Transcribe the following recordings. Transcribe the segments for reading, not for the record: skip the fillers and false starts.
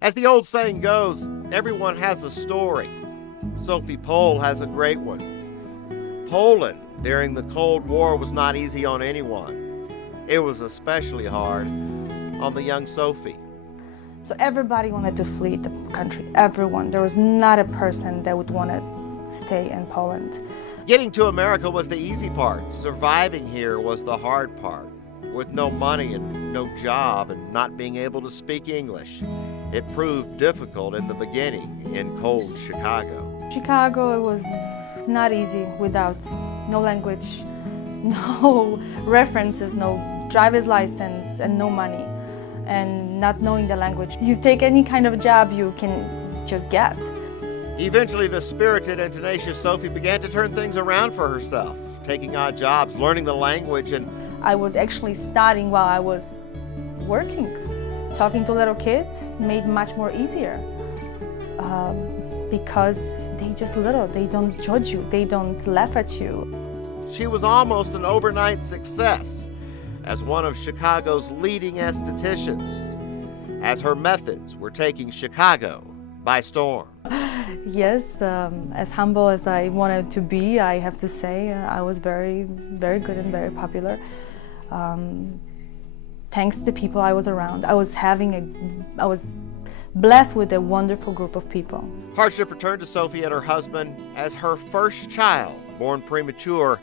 As the old saying goes, everyone has a story. Sophie Pole has a great one. Poland during the Cold War was not easy on anyone. It was especially hard on the young Sophie. So everybody wanted to flee the country, everyone. There was not a person that would want to stay in Poland. Getting to America was the easy part. Surviving here was the hard part. With no money and no job and not being able to speak English, it proved difficult in the beginning in cold Chicago. Chicago, it was not easy without no language, no references, no driver's license, and no money, and not knowing the language. You take any kind of job you can just get. Eventually, the spirited and tenacious Sophie began to turn things around for herself, taking odd jobs, learning the language, and I was actually studying while I was working. Talking to little kids made much more easier because they just little, they don't judge you, they don't laugh at you. She was almost an overnight success as one of Chicago's leading estheticians, as her methods were taking Chicago by storm. Yes, as humble as I wanted to be, I have to say I was very, very good and very popular. Thanks to the people I was around. I was blessed with a wonderful group of people. Hardship returned to Sophie and her husband as her first child, born premature,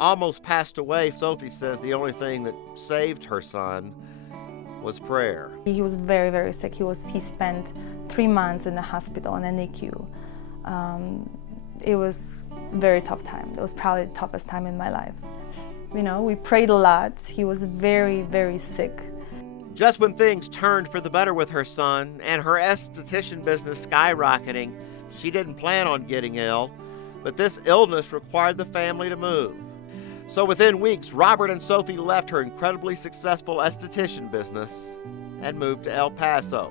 almost passed away. Sophie says the only thing that saved her son was prayer. He was very, very sick. He spent 3 months in the hospital in a NICU. It was a very tough time. It was probably the toughest time in my life. You know, we prayed a lot. He was very, very sick. Just when things turned for the better with her son and her esthetician business skyrocketing, she didn't plan on getting ill, but this illness required the family to move. So within weeks, Robert and Sophie left her incredibly successful esthetician business and moved to El Paso.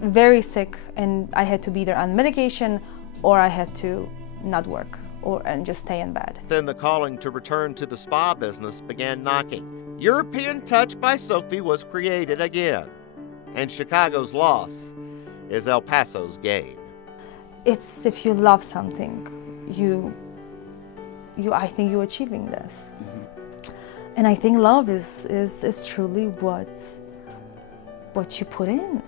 Very sick, and I had to be either on medication or I had to not work and just stay in bed. Then the calling to return to the spa business began knocking. European Touch by Sophie was created again, and Chicago's loss is El Paso's gain. It's if you love something, I think you're achieving this. And I think love is truly what you put in.